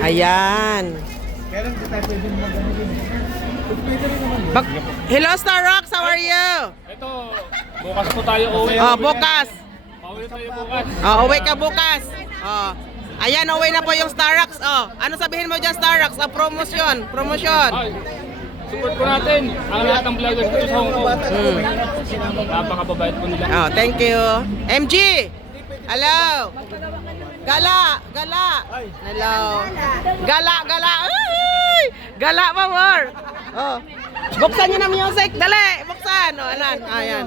Ayan. Hello Starrocks, how are you? Ito, bukas po tayo uwi. Oh, bukas. Pauwi tayo bukas. Oh, uwi ka bukas. Oh. Ayan, uwi na po yung Starrocks. Oh, ano sabihin mo dyan Starrocks? Oh, promotion, promotion. Ay, support po natin ang lahat ng vloggers dito sa Hong Kong. Napakababait po nila. Oh, thank you. MG! Hello! Gala! Gala! Hello! Gala! Gala! Uy! Gala pa more! Oh. Buksan nyo na music! Dali! Buksan! Oh, ayan. Ayan.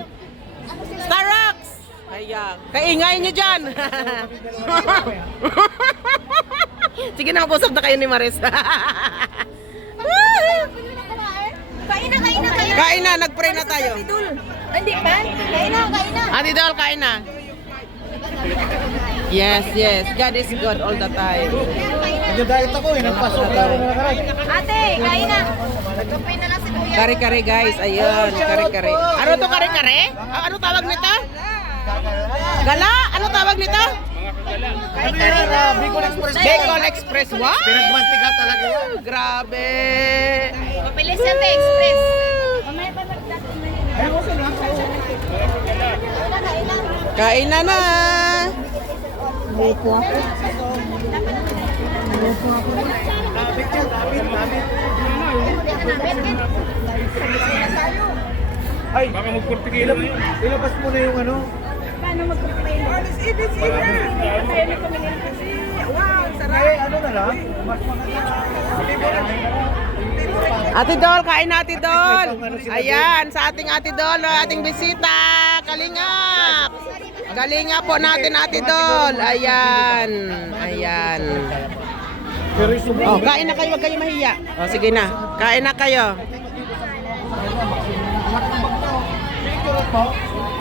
Starrocks! Ayan. Kaingay nyo dyan! Sige na, mag-usap na kayo ni Maris. Kain na, kain na, kain na. Kain na, nag-pray na tayo. Hindi pa? Kain na, kain na. Ate Dol, kain na. Yes, yes. God is good all the time. Nag-diet ako eh, nagpasok na ako nakaraan. Ate, kain na. Nagkape na lang si Kuya. Kare-kare guys, ayun, kare-kare. Ano to kare-kare? Ano tawag nito? Gala? Ano tawag nito? Ano yan? Bicol Express. Bicol Express, wow! Pinagmantika talaga yan. Grabe! Mabilis yan, te, express. Mamaya pa magdating na yun. Ayun ko sila. Kain na na! Lapit yan, lapit, lapit. Ay, Baka mag-40 kilo na yun. ilabas mo na yung ano. Paano mag-prepare? Ay, ano na lang? Mas maganda. Ate Dol, kain na Ate Dol! Ayan, sa ating Ate Dol, ating bisita! Kalingap! Kalingap po natin Ate Dol! Ayan! Ayan! Pero yung sumunod. Oh, kain na kayo, wag kayo mahiya. Oh, sige na. Kain na kayo.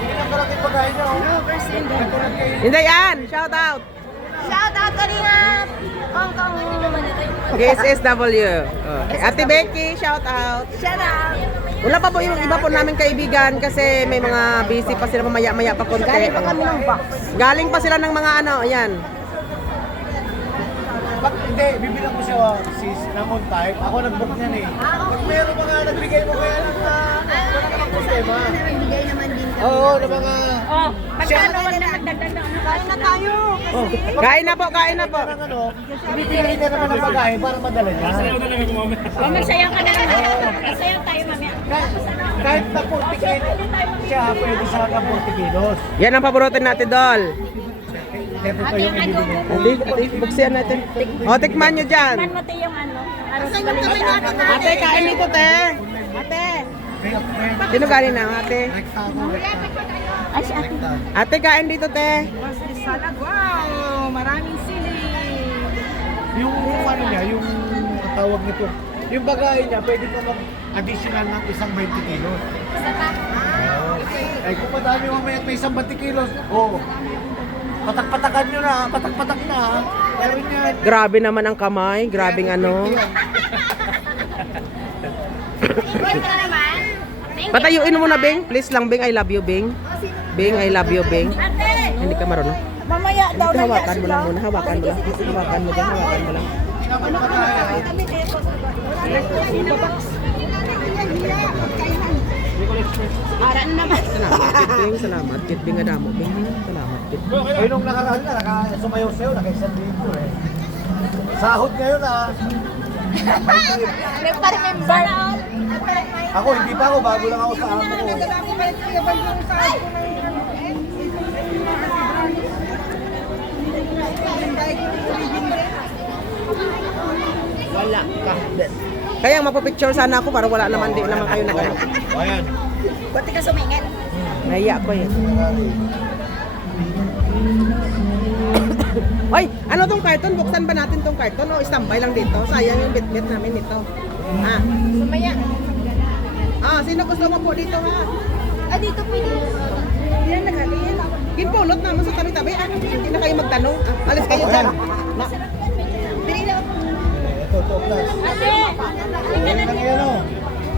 Pinagkalaki pagkain niya. Hindi yan, shout out. Shout out, Kalingap! Hong Kong. KSSW. Okay. Ate Becky, shout out. Shout out. Wala pa po yung iba po namin kaibigan kasi may mga busy pa sila, mamaya-maya pa konti. Galing pa kami ng box. Galing pa sila ng mga ano, ayan. Hindi, bibilang ko siya si Namon type. Ako nag-book niyan eh. Pag meron mga nagbigay mo kaya lang na wala namang problema. Nagbigay naman din kami. Oo, na mga... Oh, pagkano wag na magdagdag na kain na tayo. Oh, Kain na po, kain na po. parang ano, ibibigay na naman ng pagkain para madala niya. Sayaw na lang ako mamaya. Oh, magsayaw ka na lang. Magsayaw tayo mamaya. Kahit na 40 kilos, siya pwede sa 40 kilos. Yan ang paborutin natin, Dol. Siyempre pa yung ibibigay. Ate, buksan natin. O, tikman nyo dyan. Man mo tayo yung ano. Aros Ate, kain dito, te. Ate. Sino galing na, ate? Ay, si ate. Ate, kain dito, te. Salad, wow! Maraming sili. Yung ano niya, yung ang tawag nito, yung bagay niya, pwede ka mag-additional ng isang 20 kilos. Ay, kung madami mamaya may isang 20 kilos, patak-patakan nyo na, patak-patak na. Pero yan, Grabe naman ang kamay. Grabing ano. Ito naman. Patayuin mo na, Bing. Please lang, Bing. I love you, Bing. Bing, I love you, Bing. Ate! Hindi ka marunong. Mamaya daw Ito, hawakan mo lang muna. Hawakan mo lang. Hawakan mo lang. Hawakan mo lang. Aran naman. Salamat, Kit Bing. Salamat, Kit Bing. Adamo, Bing. Salamat, Kit. ay nung nakaraan na, sumayaw sa'yo, naka-isang libo eh. Sahod ngayon Nagpa-remember. Ako, hindi pa ako, bago lang ako sa amo ko. Wala ka. Kaya mapapicture sana ako para wala naman, di naman kayo nagano. Ayan. Buti ka sumingit. Nahiya ko yun. Ay, ano tong karton? Buksan ba natin tong karton o standby lang dito? Sayang yung bit-bit namin ito. Ah. Sumaya. Sino gusto mo po dito ha? Ah, dito pwede. Yan, nagaling. Ginpulot naman sa tabi-tabi. Hindi na kayo magtanong. Alis kayo dyan. Bili na ako. Ito, plus. Ate! Ayan lang yan o.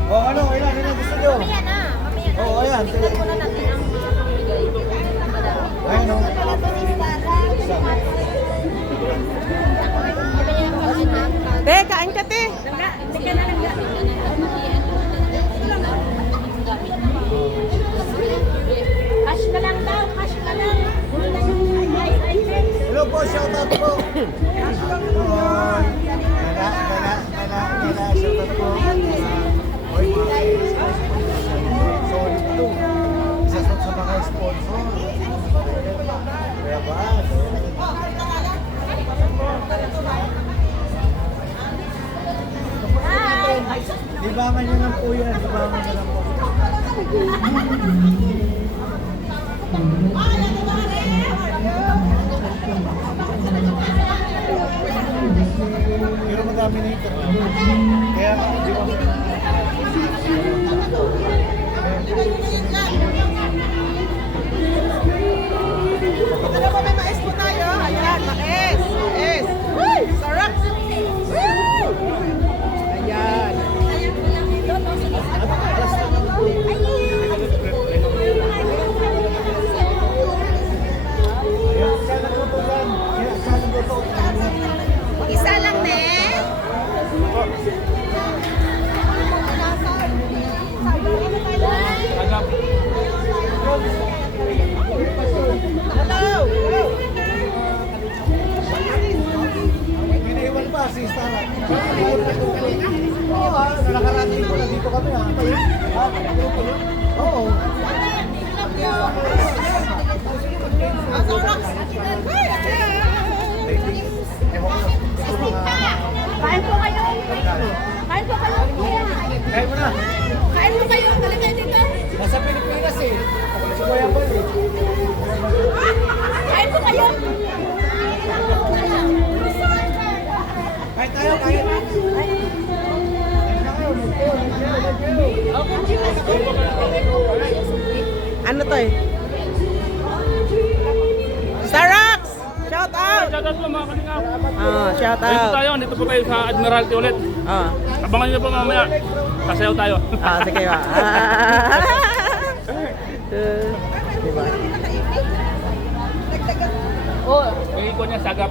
O ano, ilan gusto nyo? Mamaya na. Mamaya na. Oo, ayan. Tingnan muna natin ang bigay. Ayan o. Ito ni Sarah. Libangan nyo lang po yan. Libangan nyo lang po. Pero madami nito. Kaya di ba? Alam mo, may mais po tayo. Ayan, mais. Mais. Uy, sarap. Uy. Ayan. Siya nagluto yan. Siya nagluto. Isa lang, ne? Agap. May naiwan pa si Stara. Oo, nakarating ko na dito kami ha. Oo. Kain po kayo. Kain po kayo. Kaya mo na. Kain po kayo. Talaga dito. Nasa Pilipinas eh. Sumaya pa eh. Kain po kayo. Kahit tayo, kahit. Ano to eh? Starbucks! Shout out! Shout out po mga kalingap. Shout Ayun po out. tayo, dito po tayo sa Admiralty ulit. Abangan nyo po mamaya. Sasayaw tayo. Sige ba? May ikon niya, sagap.